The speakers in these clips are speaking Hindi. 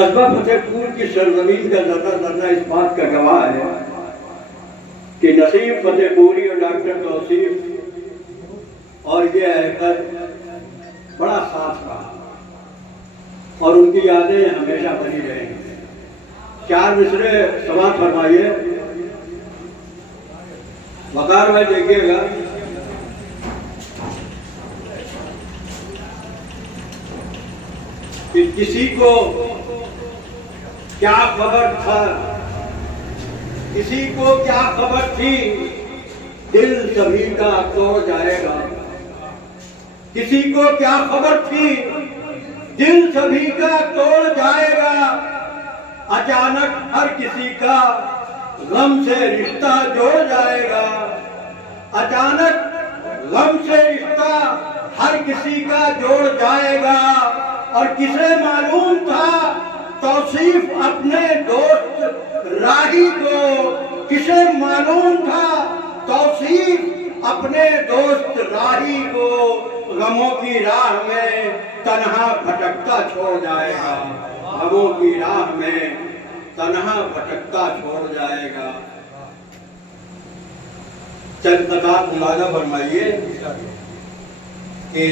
कस्बा फतेहपुर की सरजमीन का जर्रा जर्रा इस बात का गवाह है कि नसीम फतेहपुरी और डॉक्टर तौसीफ और ये हैकर बड़ा साथ रहा और उनकी यादें हमेशा बनी रहेंगी। 4 मिसरे समाप्त फरमाइए। वकार में देखिएगा कि किसी को क्या खबर था, किसी को क्या खबर थी, दिल सभी का तोड़ जाएगा। किसी को क्या खबर थी, दिल सभी का तोड़ जाएगा। अचानक हर किसी का गम से रिश्ता जोड़ जाएगा। अचानक गम से रिश्ता हर किसी का जोड़ जाएगा। और किसे मालूम था तौसीफ अपने दोस्त राही को, किसे मालूम था तौसीफ अपने दोस्त राही को गमों की राह में तन्हा भटकता छोड़ जाएगा। गमों की राह में तन्हा भटकता छोड़ जाएगा। चंद कथा मुलाजा फरमाइए कि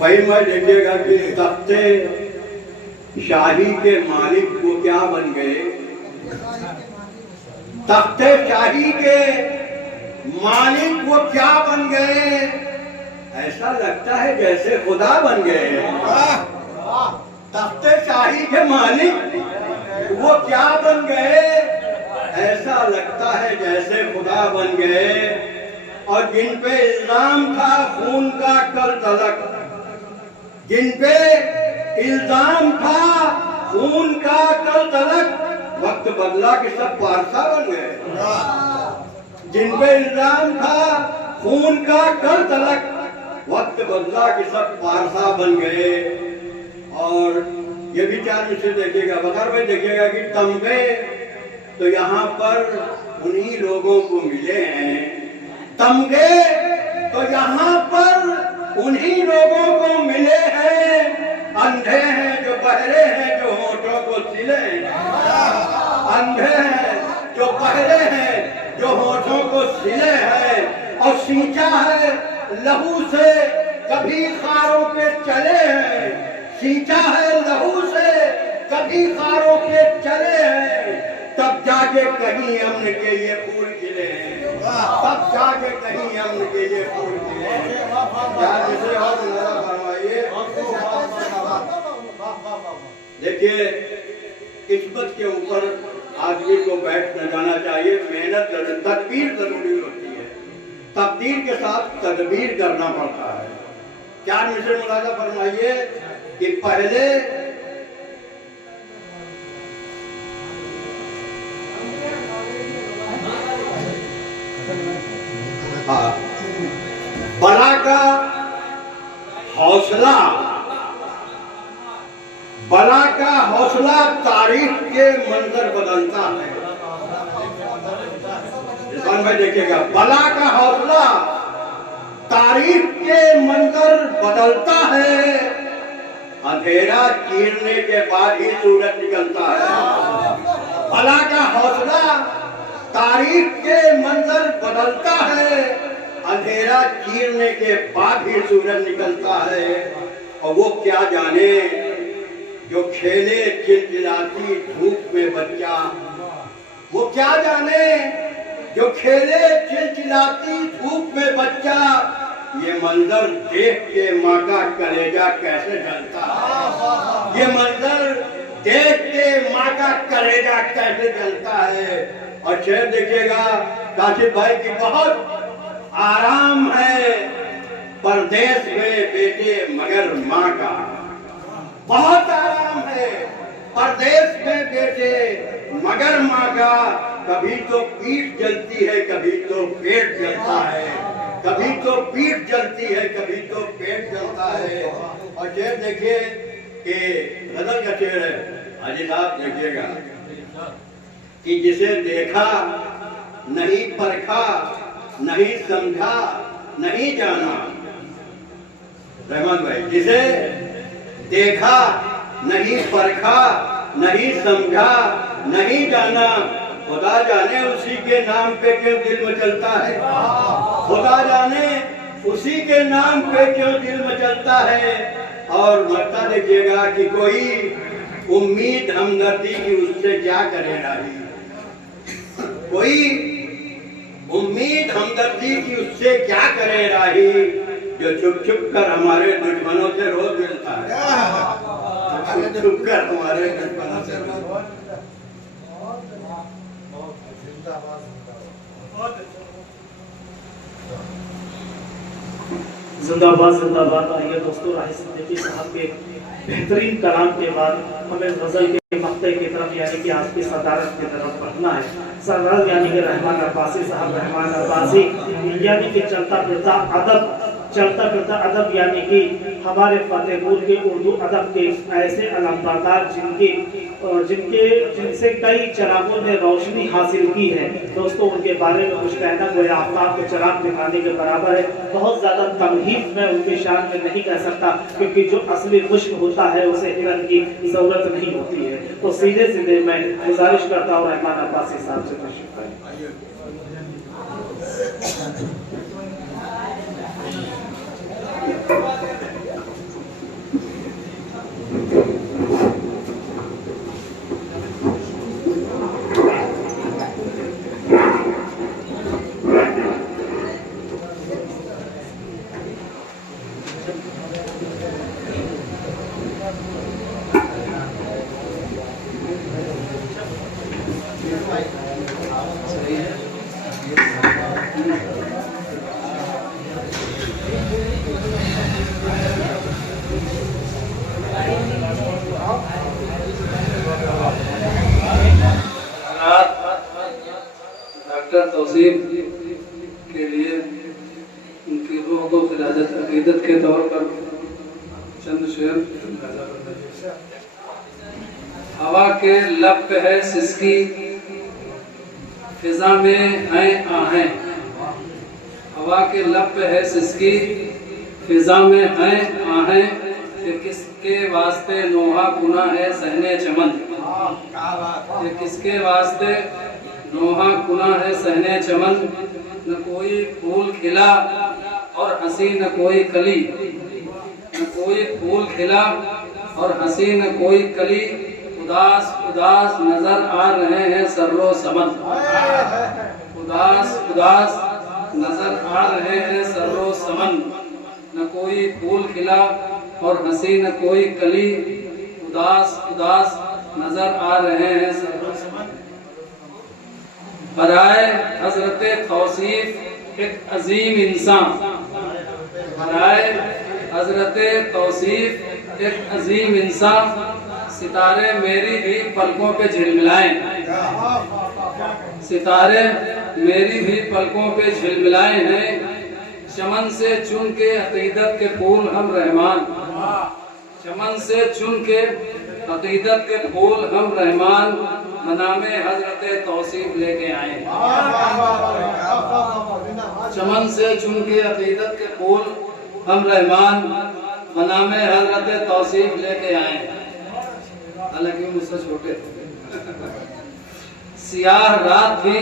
भाई मैं देखिएगा कि तख्ते शाही के मालिक वो क्या बन गए। तख्ते शाही के मालिक वो क्या बन गए। ऐसा लगता है जैसे खुदा बन गए। तख्ते शाही के मालिक वो क्या बन गए। ऐसा लगता है जैसे खुदा बन गए। और जिन पे इल्जाम था खून का कल तलक, जिन पे इल्जाम था खून का कल तलक, वक्त बदला कि सब पारसा बन गए। जिन पे इल्जाम था खून का कल तलक, वक्त बदला कि सब पारसा बन गए। और ये भी 4 मिसरे देखिएगा। बकर में देखिएगा कि तमगे तो यहाँ पर उन्हीं लोगों को मिले हैं। तमगे तो यहाँ पर उन्हीं लोगों को मिले हैं। अंधे हैं जो बहरे हैं जो होठों को सिले हैं। अंधे हैं जो बहरे हैं जो होठों को सिले हैं। और सींचा है लहू से कभी खारों पे चले हैं। सींचा है लहू से कभी खारों पे चले हैं। तब जाके कहीं अमन के ये फूल खिले हैं। तब जाके कहीं अमन के ये फूल खिले हैं। देखिए किस्मत के ऊपर आदमी को बैठ न जाना चाहिए। मेहनत तदबीर जरूरी होती है। तकदीर के साथ तदबीर करना पड़ता है। 4 मिसरे मुलाजा फरमाइए कि पहले बला का हौसला, बला का हौसला तारीख के मंजर बदलता है। इस में देखिएगा, बला का हौसला तारीख के मंजर बदलता है। अंधेरा चीरने के बाद ही सूरज निकलता है। बला का हौसला तारीख के मंजर बदलता है। अंधेरा चीरने के बाद ही सूरज निकलता है। और वो क्या जाने जो खेले चिलचिलाती धूप में बच्चा। वो क्या जाने जो खेले चिलचिलाती धूप में बच्चा। ये मंजर देख के माँ का कलेजा कैसे जलता है। ये मंजर देख के माँ का कलेजा कैसे जलता है। और शेर देखिएगा काशिफ भाई की, बहुत आराम है परदेश में बेटे मगर माँ का। बहुत आराम है परदेश में बेटे मगर माँ का। कभी तो पीठ जलती है कभी तो पेट जलता है। कभी तो पीठ जलती है कभी तो पेट जलता है। और शेर देखिए कि गजल का शेर है। हाजी साहब देखिएगा कि जिसे देखा नहीं परखा नहीं समझा नहीं जाना। रहमान भाई, जिसे देखा नहीं परखा, नहीं समझा, नहीं जाना। खुदा जाने उसी के नाम पे क्यों दिल मचलता है, खुदा जाने उसी के नाम पे क्यों दिल मचलता है। और मरता देखिएगा कि कोई उम्मीद हमदर्दी की उससे क्या करे राही, कोई उम्मीद हमदर्दी की उससे क्या करे राही, जो छुप छुप कर हमारे दुश्मनों से रोज मिलता है, छुप छुप कर हमारे दुश्मनों से रोज। जिंदाबाद जिंदाबाद। आइए दोस्तों, राही सिद्दीकी साहब के बेहतरीन कलाम के बाद हमें गजल के मक्ते की तरफ यानी कि आपकी सदारत की तरफ बढ़ना है। सरदार यानी कि रहमान अब्बासी साहब, रहमान अब्बासी यानी कि चलता फिरता अदब यानी कि हमारे फतेहपुर के उर्दू अदब के ऐसे अलमबरदार जिनसे कई चिरागों ने रोशनी हासिल की है। दोस्तों, उनके बारे में कुछ कहना गोया आफ्ताब को चिराग दिखाने के बराबर है। बहुत ज़्यादा तमहीद मैं उनके शान में नहीं कह सकता, क्योंकि जो असली मुश्क होता है उसे हिरन की जरूरत नहीं होती है। तो सीधे सीधे मैं गुजारिश करता हूँ रहमान अब्बासी साहब से तशरीफ करें। डॉक्टर तौसीफ के लिए उनकी रूह को खिलाफत अकीदत के तौर पर चंद शेर। हवा के लब पे है सिसकी, फिजा में है आहें। हवा के लब पे है सिसकी, फिजा में है आहें। कि किसके वास्ते नोहा कुना है सहने चमन, कि किसके वास्ते नोहा कुना है सहने चमन। न कोई फूल खिला और हंसी न कोई कली, न कोई फूल खिला और हंसी न कोई कली। उदास उदास नजर आ रहे हैं सर्रो समन, उदास उदास नजर आ रहे हैं सर्रो समन। न कोई फूल खिला और हंसी न कोई कली। उदास उदास नजर आ रहे हैं सर्रो समन। बराए हजरत तौसीफ एक अजीम इंसान, बराए हजरत तौसीफ एक अजीम इंसान। सितारे मेरी भी पलकों पे झिलमिलाएं, सितारे मेरी भी पलकों पे झिलमिलाए हैं। चमन से चुन के अकीदत के फूल हम रहमान, चमन से चुन के अकीदत के फूल हम रहमान। मनामे हजरत तौसीफ लेके आए, चमन से चुन के अकीदत के फूल हम रहमान। मनामे हजरत तौसीफ लेके आए, हालांकि मुझसे छोटे थे। सियाह रात भी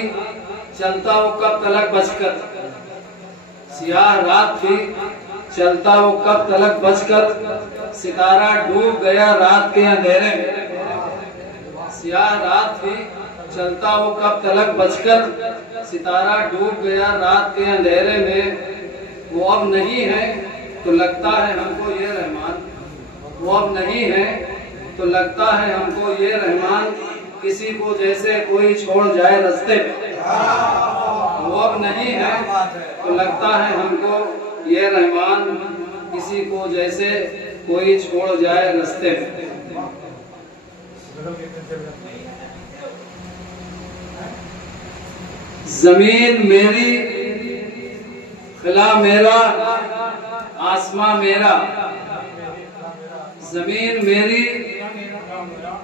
चलता वो कब तलक बचकर, सियाह रात भी चलता वो कब तलक बचकर। सितारा डूब गया रात के अंधेरे में, सियाह रात भी चलता वो कब तलक बचकर। सितारा डूब गया रात के अंधेरे में। वो अब नहीं है तो लगता है हमको ये रहमान, वो अब नहीं है तो लगता है हमको ये रहमान। किसी को जैसे कोई छोड़ जाए रास्ते पे, वो अब नहीं है तो लगता है हमको ये रहमान। किसी को जैसे कोई छोड़ जाए रास्ते पे। जमीन मेरी, खिला मेरा, आसमां मेरा। जमीन मेरी,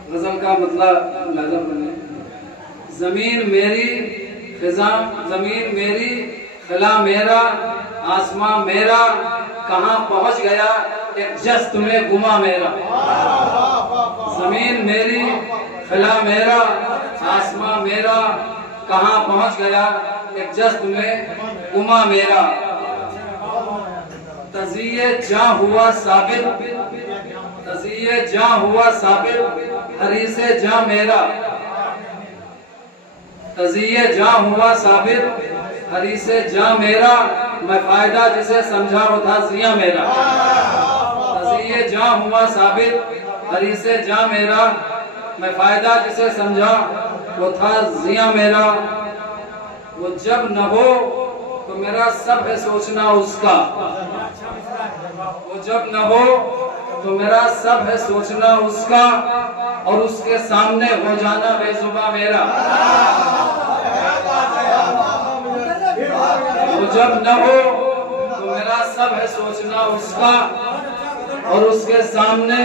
गजल का मतलब नजर बने। जमीन मेरी, खिजा, जमीन मेरी, खिला मेरा, आसमां मेरा। कहाँ पहुंच गया एक जस्त में गुमा मेरा, जमीन मेरी, खिला मेरा, आसमां मेरा, कहाँ पहुंच गया एक जज्ब में गुमा मेरा। तज़िये जां हुआ साबित, तज़िये जां हुआ साबित, हरीसे जां मेरा। तज़िये जां हुआ साबित, हरीसे जां मेरा, मैं फायदा जिसे समझा वो था जिया मेरा। तज़िये जां हुआ साबित, हरीसे जां मेरा, मैं फायदा जिसे समझा वो था जिया मेरा। वो जब न हो तो मेरा सब है सोचना उसका, वो जब न हो तो मेरा सब है सोचना उसका, और उसके सामने हो जाना बेजुबा मेरा। वो जब न हो तो मेरा सब है सोचना उसका, और उसके सामने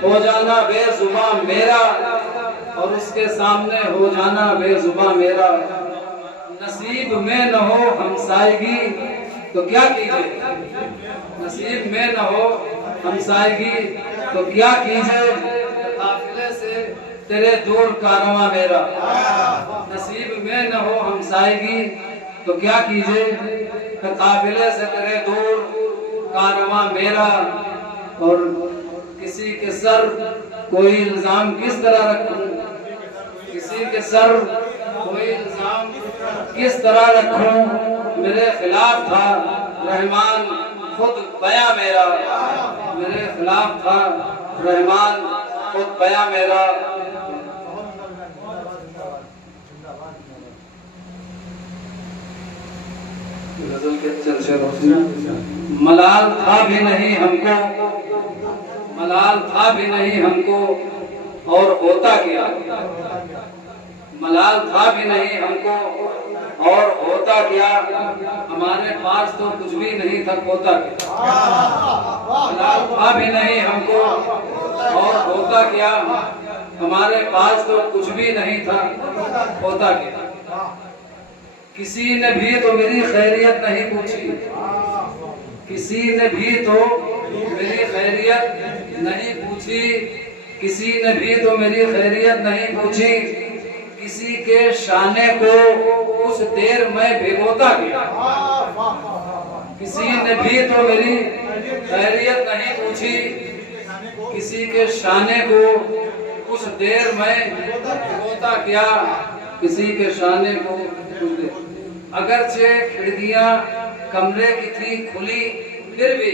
हो जाना बेजुबा मेरा, और उसके सामने हो जाना बेजुबा मेरा। नसीब में न हो हमसायगी तो क्या कीजिए, नसीब में न हो हमसायगी तो क्या कीजिए, काफिले से तेरे दूर कारवां मेरा। नसीब में न हो हमसायगी तो क्या कीजिए, काफिले से तेरे दूर कारवां मेरा। और किसी के सर कोई इल्जाम किस तरह रखूं, किसी के सर कोई इल्जाम किस तरह रखूं, मेरे खिलाफ था रहमान खुद बया मेरा। मेरे खिलाफ था रहमान खुद बया मेरा। गजल के चलते मलाल था भी नहीं हमको, मलाल था भी नहीं हमको, और होता क्या। मलाल था भी नहीं हमको और होता क्या, हमारे पास तो कुछ भी नहीं था, होता क्या। मलाल था भी नहीं हमको और होता क्या, हमारे पास तो कुछ भी नहीं था, होता क्या। किसी ने भी तो मेरी खैरियत नहीं पूछी, किसी ने भी तो मेरी खैरियत नहीं पूछी, किसी ने भी तो मेरी खैरियत नहीं पूछी। किसी के शाने को उस देर में भिगोता गया, किसी ने भी तो मेरी खैरियत नहीं पूछी। किसी के शाने को उस देर में भिगोता गया, किसी के शाने को उस देर। अगरचे खिड़कियां कमरे की थी खुली फिर भी,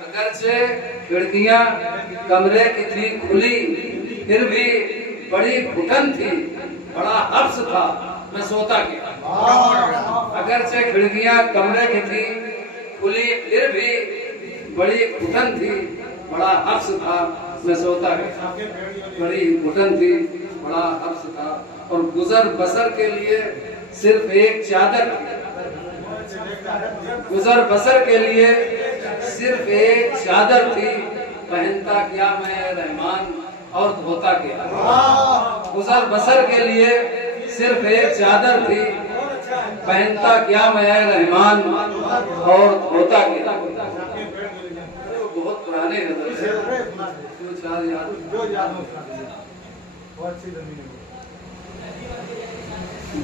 अगरचे खिड़कियां कमरे की थी खुली फिर भी, बड़ी घुटन थी बड़ा हफ्स था मैं सोता क्या। अगरचे खिड़कियां कमरे की थी खुली फिर भी, बड़ी घुटन थी बड़ा हफ्स था मैं सोता क्या। बड़ी घुटन थी बड़ा हफ्स था, और गुजर बसर के लिए सिर्फ एक चादर, गुजर बसर के लिए सिर्फ एक चादर थी, पहनता क्या मैं रहमान और धोता क्या। गुजर बसर के लिए सिर्फ एक चादर थी, पहनता क्या मैं रहमान और धोता क्या। बहुत पुराने गजल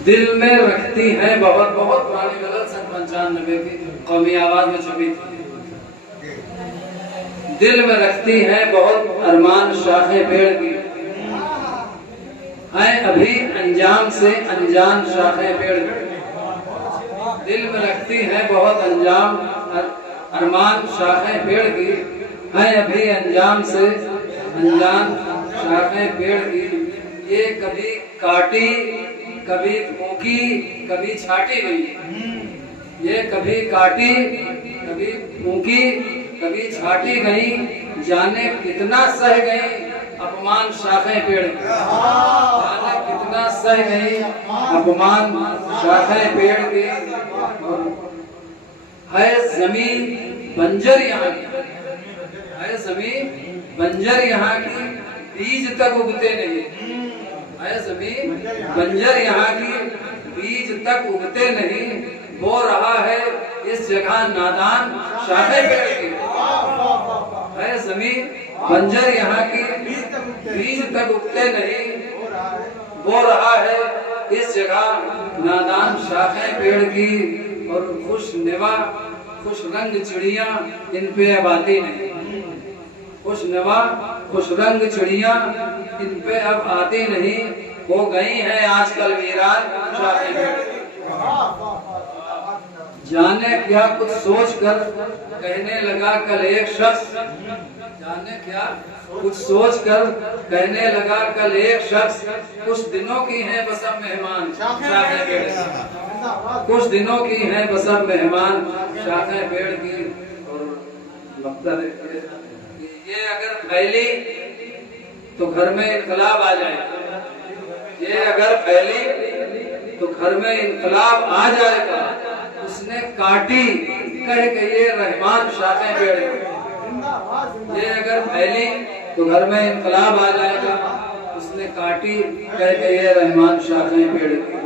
दिल में रखती है बहुत, बहुत पुरानी गजल 95 की कौमी आवाज में छपी थी। दिल में रखती है बहुत अरमान शाखे पेड़ की, है अभी अंजाम से अनजान शाखे पेड़ की। दिल में रखती है बहुत अंजाम अरमान शाखे पेड़ की, है अभी अंजाम से अनजान शाखे पेड़ की। ये कभी काटी कभी फूकी कभी छाटी गई, ये कभी काटी कभी फूकी कभी छाटी गई, जाने कितना सह गई अपमान शाखें पेड़ की। जाने कितना सह गई अपमान शाखें पेड़ की। है जमीन बंजर यहाँ की, है जमीन बंजर यहाँ की, बीज तक उगते नहीं। है जमीन बंजर यहाँ की, बीज तक उगते नहीं, बो रहा है इस जगह नादान शाखे पेड़ की। है रेशमी बंजर यहाँ की बीज तक उगते नहीं, बो रहा है इस जगह नादान शाखें पेड़ की, और खुश निवा खुश रंग चिड़िया इन पे अब आती नहीं। खुश नवा खुश रंग चिड़िया इन पे अब आती नहीं, हो गई हैं आजकल वीरान शाखें पेड़ की। जाने क्या कुछ सोच कर कहने लगा कल एक शख्स, जाने क्या कुछ सोच कर कहने लगा कल एक शख्स, कुछ दिनों की हैं बस अब मेहमान शाखें पेड़ की, कुछ दिनों की हैं बस अब मेहमान शाखें पेड़ की। और लगता है ये अगर फैली तो घर में इनकलाब आ जाएगा, ये अगर फैली तो घर में इनकलाब आ जाएगा। उसने काटी कह के ये रहमान शाखें पेड़ की, ये अगर फैली तो घर में इनकलाब आ जाएगा। उसने काटी कह के ये रहमान शाखें पेड़ की।